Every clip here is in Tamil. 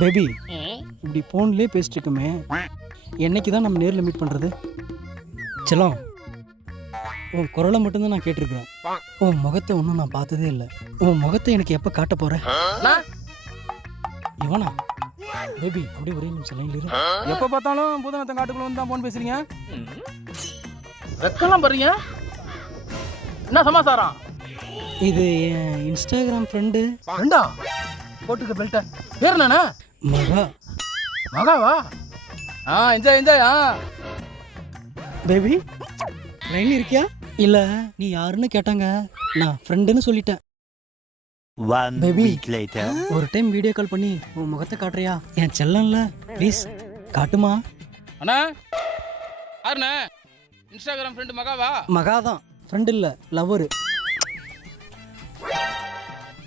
பேபி இப்படி ஃபோன்லேயே பேசிட்டு இருக்கோமே, என்னைக்கு தான் நம்ம நேரில் மீட் பண்ணுறது? செல்லம், உன் குரலை மட்டும்தான் நான் கேட்டிருக்கிறேன். உன் முகத்தை ஒன்றும் நான் பார்த்ததே இல்லை. உன் முகத்தை எனக்கு எப்போ காட்ட போற? இவனா? பேபி அப்படியே ஒரே நிமிஷம் லைன்ல இரு. எப்போ பார்த்தாலும் பூதனத்தை காட்டுக்குள்ள வந்து தான் ஃபோன் பேசுறீங்க. வெக்கலாம் பாருங்க. என்ன சமாசாரம்? இது என் இன்ஸ்டாகிராம் ஃப்ரெண்டு. ஃப்ரெண்டா? போட்டுக்க பெல்ட்ட. பேர் என்னண்ணா? மகா. மகாவா? Enjoy enjoy. பேபி லைன்ல இருக்கியா? இல்ல நீ யாருன்னு கேட்டாங்க, நான் ஃப்ரெண்டுன்னு சொல்லிட்டேன். பேபி ஒரு டைம் வீடியோ கால் பண்ணி உன் முகத்தை காட்டுறியா? என் செல்லம்ல ப்ளீஸ் காட்டுமா. அண்ணா யாருண்ணே? இன்ஸ்டாகிராம் ஃப்ரெண்டு மகாவா? மகா தான், ஃப்ரெண்ட் இல்ல லவ்வர்.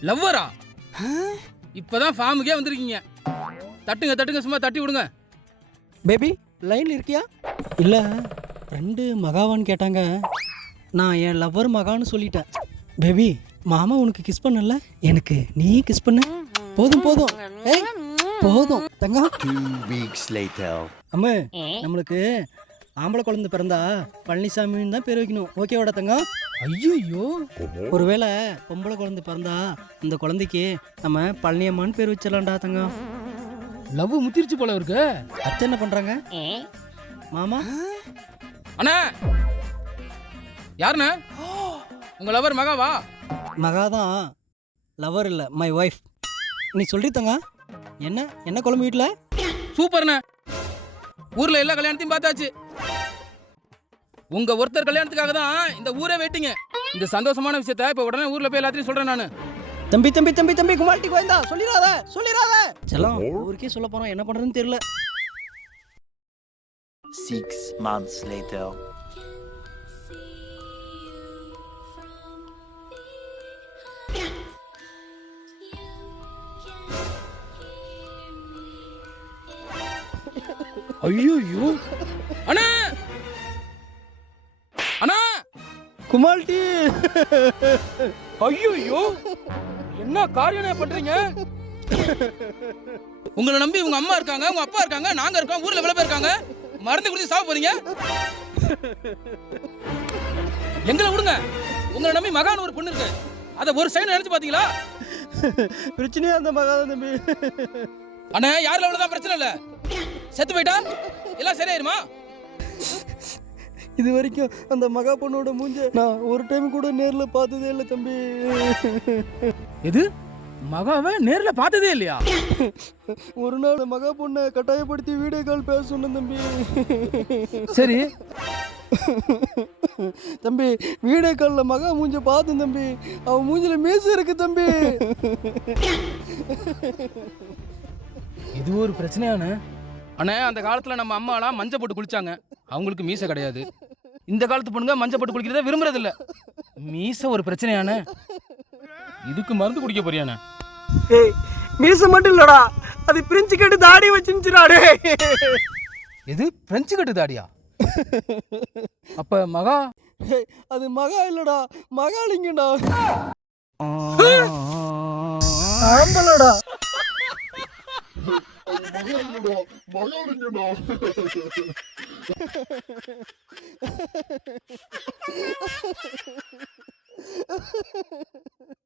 லவ்வரா? இப்பதான் ஃபார்முக்கே வந்திருக்கீங்க. தட்டுங்க தட்டுங்க, சும்மா தட்டி விடுங்க. பேபி லைன்ல இருக்கியா? இல்ல ஃப்ரெண்டு மகாவான்னு கேட்டாங்க, நான் என் லவ்வர் மகான்னு சொல்லிட்டேன். பேபி மாமா உனக்கு கிஸ் பண்ணல, எனக்கு நீ கிஸ் பண்ண. போதும் போதும், ஏய் போதும் தங்கம். 2 weeks later. அம்மா நம்மளுக்கு ஆம்பளை குழந்தை பிறந்தா பழனிசாமின்னு தான் பேர் வைக்கணும், ஓகேவாடா தங்கம்? ஐயோ, ஒருவேளை பொம்பளை குழந்தை பிறந்தா அந்த குழந்தைக்கு நம்ம பழனியம்மான்னு பேர் வச்சிடலாம்டா தங்கம். லவ் முத்திருச்சு போல இருக்கு. அத்தை என்ன பண்றாங்க? மாமா. அண்ணா யாருண்ணே? உங்க லவர் மகாவா? மகா தான், லவர் இல்லை, மை ஒய்ஃப். நீ சொல்லி தங்க. என்ன என்ன குழம்பு வீட்டில்? சூப்பர்ண்ணே. ஊர்ல எல்லா கல்யாணத்தையும் பார்த்தாச்சு. உங்க ஒருத்தர் கல்யாணத்துக்காக தான் இந்த ஊரே வெயிட்டிங்க. இந்த சந்தோஷமான விஷயத்த இப்ப உடனே ஊர்ல போய் எல்லாத்தையும் சொல்றேன் நானு. தம்பி தம்பி தம்பி தம்பி குமால்ட்டி கோயந்தா, சொல்லிடாத சொல்லிடாத. செல்லம் ஊருக்கே சொல்ல போறோம், என்ன பண்றதுன்னு தெரியல. 6 months later. ஐயோ அண்ணா, அண்ணா குமால்ட்டி. ஐயோ என்ன காரியம் பண்றீங்க? உங்களை நம்பி உங்க அம்மா இருக்காங்க, உங்க அப்பா இருக்காங்க, நாங்க இருக்கோம், ஊர்ல எவ்வளவு பேர் இருக்காங்க. மருந்து குடிச்சு சாவ போறீங்க. எங்களை விடுங்க. உங்களை நம்பி மகான் ஒரு பொண்ணு இருக்கு, அத ஒரு சைடு நினைச்சு பாத்தீங்களா? பிரச்சனையா அந்த மகா தான் தம்பி. அண்ணா யாருல அவ்வளவுதான் பிரச்சனை இல்ல. செத்து போயிட்டா எல்லாம் சரியாயிருமா? இது வரைக்கும் அந்த மகா பொண்ணோட மூஞ்ச நான் ஒரு டைம் கூட நேர்ல பார்த்ததே இல்லை தம்பி. எது? மகாவை நேர்ல பார்த்ததே இல்லையா? ஒரு நாள் மகா பொண்ணை கட்டாயப்படுத்தி வீடியோ கால் பேச சொன்னேன் தம்பி. சரி தம்பி, வீடியோ காலில் மகா மூஞ்ச பார்த்தேன் தம்பி. அவன் மூஞ்சில மீச இருக்கு தம்பி. இது ஒரு பிரச்சனையான அண்ணா. அந்த காலத்துல நம்ம அம்மாலாம் மஞ்சள் போட்டு குளிச்சாங்க, அவங்களுக்கு மீசை கிடையாது. இந்த காலத்து பொண்ணுங்க மஞ்சள் போட்டு குளிக்கிறத விரும்புறது இல்ல. மீசை ஒரு பிரச்சனையான, இதுக்கு மருந்து குடிக்க போறியானே? ஏய் மீசை மட்டும் இல்லடா, அது பிரிஞ்சு கட்டு தாடி வச்சிருச்சுடாடே. எது பிரெஞ்சு கட்டு தாடியா? அப்ப மகா? அது மகா இல்லடா, மகாலிங்கடா. ஆம்பளடா. மகாலிங்கடா.